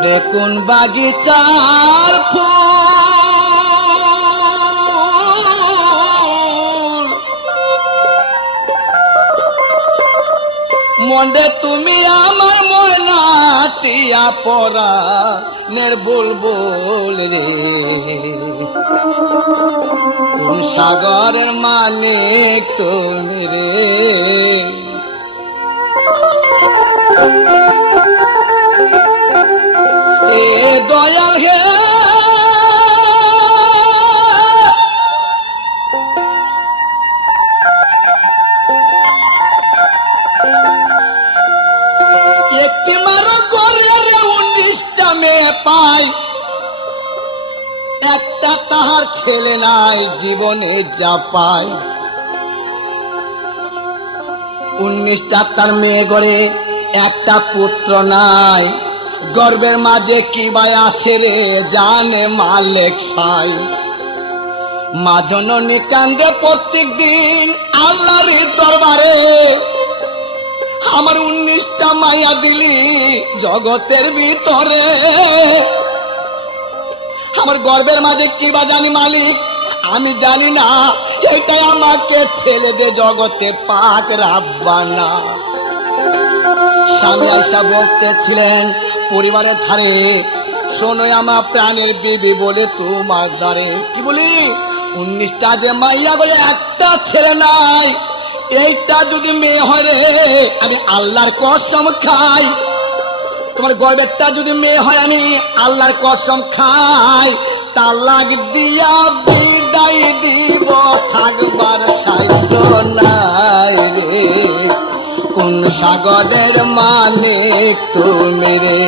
ওরে কোন বাগিচার ফুল মনে তুমি আমার ময়নাটিয়া পরা নের বুলবুল রে কোন সাগরের মানিক তুমি রে এ দয়াল হে একটি মারো গড়ের 19টা মেয়ে পাই একটা তাহার ছেলে নাই জীবনে যা পায় 19টা তার মেয়ে গড়ে একটা পুত্র নাই গর্বের মাঝে কি বাই আছে রে জানে মালিক সাই মা জননী কান্দে প্রত্যেক দিন আল্লাহর দরবারে আমার 19টা মায়া দিলি জগতের ভিতরে আমার গর্বের মাঝে কি বা জানি মালিক আমি জানি না এটাই আমাকে ছেলে দে জগতে পাক রাব্বানা স্বামী আয়েশা বলতেছিলেন পরিবারের ধারে শোনো আমার প্রাণের বিবি বলে তোমার দ্বারে কি বলি 19টা যে মাইয়া বলে একটা ছেলে নাই এইটা যদি মেয়ে হয় রে আমি আল্লাহর কসম খাই তোমার গর্বেরটা যদি মেয়ে হয় আমি আল্লাহর কসম খাই তালাক দিয়া বিদায় দিব থাকবার সাধ্য নাই রে কোন সাগরের মানিক তুমি রে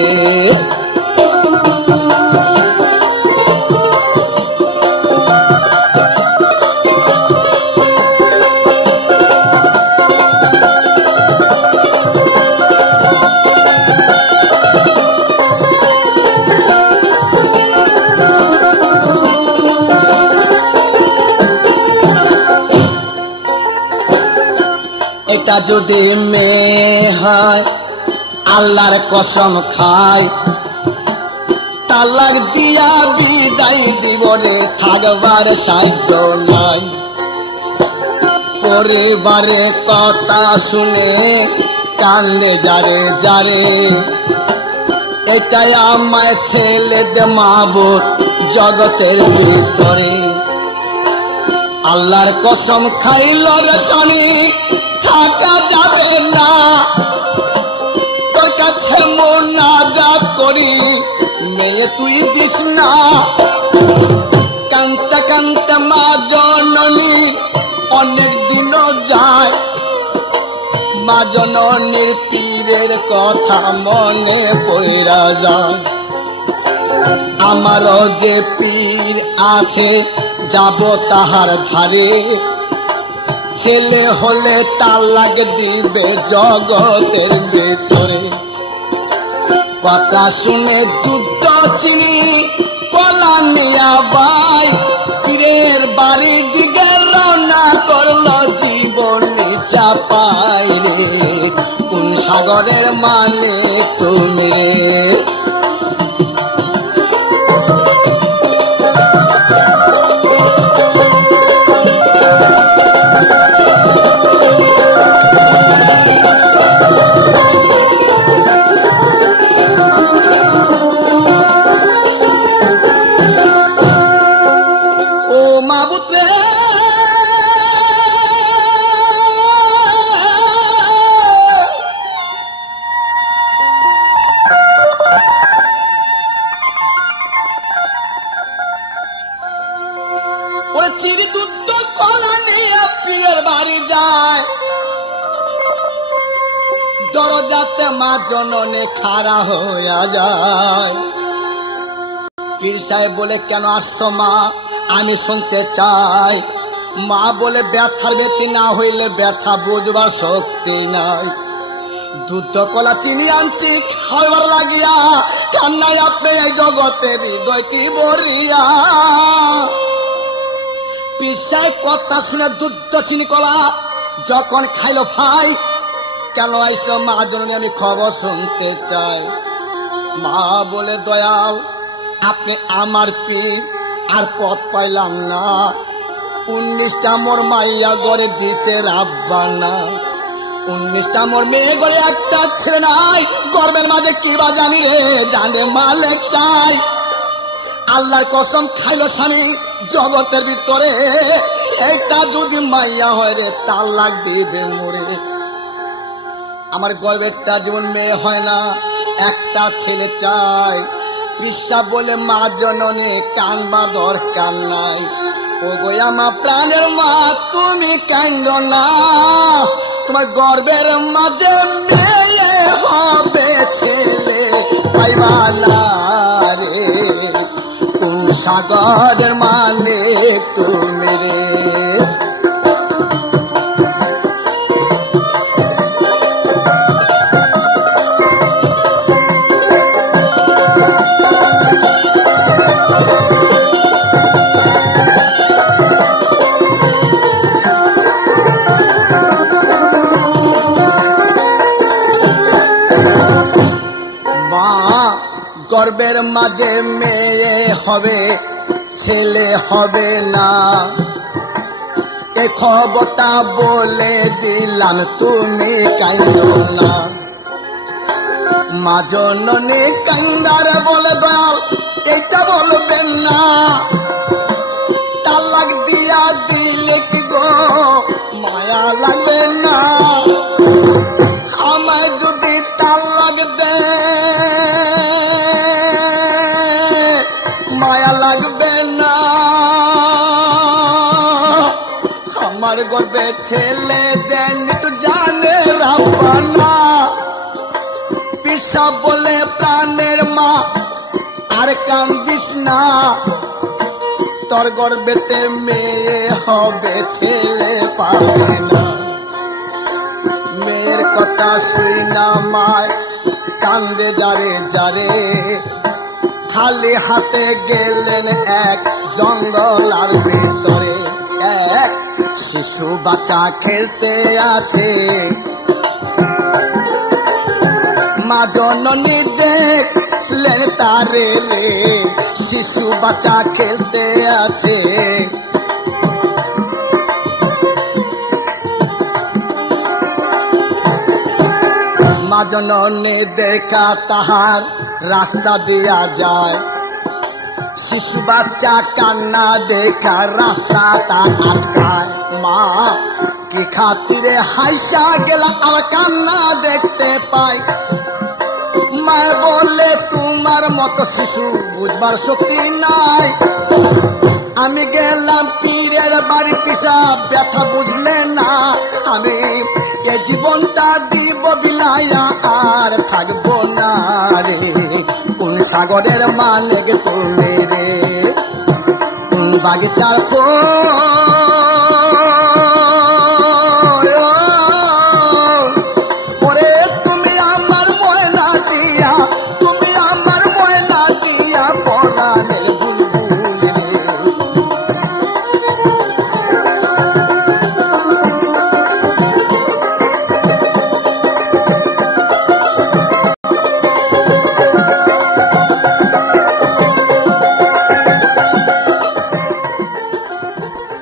এটা যদি মেয়ে হয় আল্লাহর কসম খাই তালাক দিয়া বিদায় দিব রে থাকবার সাধ্য নাই পরিবারে কথা শুনে কান্দে যারে যারে এটাই আমায় ছেলে দে মাবুদ জগতের ভিতরে আল্লাহর কসম খাইল রে স্বামী থাকা যাবে না তোর কাছে মোনাজাত করি মেয়ে তুই দিস না কান্তে কান্তে মা জননী অনেক দিনও যায় মা জননীর পীরের কথা মনে পড়া যায় আমারও যে পীর আছে যাব তাহার ধারে ছেলে হলে তালাক দিবে জগতের ভিতরে কথা শুনে দুধ চিনি কলা নিয়া বাই পীরের বাড়ির দিকে রওনা করলো জীবন চাপাই রে কোন সাগরের মানে তুমি রে দরজাতে মা জননে খাড়া হইয়া যায় পীর সাহেব বলে কেন আসছো মা আমি শুনতে চাই মা বলে ব্যথার ব্যথি না হইলে ব্যথা বুঝবার শক্তি নাই দুধ কলা চিনি আনছি খাওয়ার লাগিয়া কান্নায় আপনি এই জগতের হৃদয়টি ভরিয়া পীর সাহেব কথা শুনে দুধ চিনি কলা যখন খাইলো ভাই কেন আইসো মা জননী আমি খবর শুনতে চাই মা বলে দয়াল আপনি আমার পীর, আর পথ পাইলাম না। 19টা মোর মাইয়া গড়ে দিচ্ছে রাব্বানা, 19টা মোর মেয়ে গড়ে একটা ছেলে নাই। গর্বের মাঝে কিবা জানি রে, জানে মালিক চাই। আল্লাহর কসম খাইল স্বামী জগতের ভিতরে, একটা যদি মাইয়া হয় রে তালাক দিবে মোরে। আমার গর্বেরটা জীবন মেয়ে হয় না, একটা ছেলে চাই। পিসা বলে মা জননী কানবা দরকার নাই। ও গো আমার প্রাণের মা তুমি কান্দো না, তোমার গর্বের মাঝে মেয়ে হবে ছেলে পাইবা না রে। কোন সাগরের মানে তুমি রে। গর্বের মাঝে মেয়ে হবে ছেলে হবে না, এ খবরটা বলে দিলাম তুমি কাইন্দ না। মা জননী কান্দার বলে দয়াল এটা বলবেন না। তালাক দিয়া দিলে কি গো মায়া লাগবে না? আমায় যদি তালাক দে মায়া লাগবে না। আমার গর্বে ছেলে দেন একটু জানে রাব্বানা। পিসা বলে প্রাণের মা আর কান্দিস না, তোর গর্বেতে মেয়ে হবে ছেলে পাবে না। মেয়ের কথা শুই না মায় কান্দে যারে যারে, খালি হাতে গেলেন এক জঙ্গল আর ভিতরে। এক শিশু বাচ্চা খেলতে আছে, মা জননী দেখলেন তারে রে, শিশু বাচ্চা খেলতে আছে। মা জননী দেখা তাহার রাস্তা দিয়া যায়, শিশু বাচ্চা কান্না দেখা রাস্তাটা আটকায়। মা কি খাতিরে হাইসা গেলা আর কান্না দেখতে পাই। মা বলে তোমার মতো শিশু বুঝবার শক্তি নাই। আমি গেলাম পীরের বাড়ি, পিসা ব্যথা বুঝলে না। আমি এ জীবনটা দিব বিলাইয়া আর থাকবো না রে। কোন সাগরের মানে তুমি রে, কোন বাগিচার ফুল